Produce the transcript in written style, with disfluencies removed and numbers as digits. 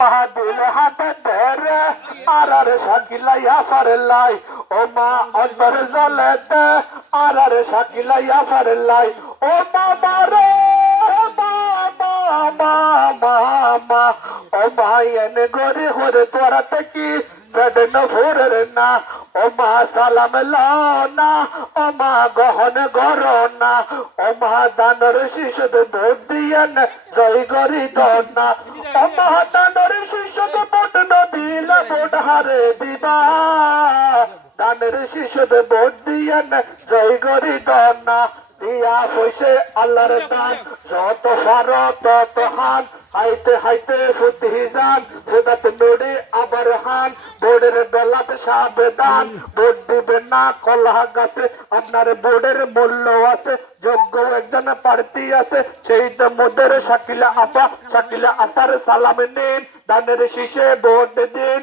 দিল হাতে ধরে আর শাকিলাইয়া ফারেলাই ও মা অন্তর জলেতে আর শাকিলাইয়া ফারেলাই ও মামা রে মামা মামা ও মায়েন গরে হরে তোরাতে কি বেদন ভোরের না ও মা সালাম না ও মা গহন গর না ও মা দানর শিশুদ ভোট দিয়েন জয় গরি না ও মা দানর শিশুদ ভোট দিলে ভোট হারে দিবা দানের শিশুদ ভোট দিয়েন জয় গরি না দিয়া পয়সে আল্লাহর দান যত পারো তত হান হাইতে হাইতে ফুটি যান ফুদাত নড়ে আবার হান বোর্ডের বেলাতে সাবধান ভোট দিবেন না কলহা গাছে আপনার বোর্ডের মূল্য আছে যোগ্য একজন প্রার্থী আছে সেই মোদের শাকিলা আপার সালাম নিন দানের শীষে ভোট দিন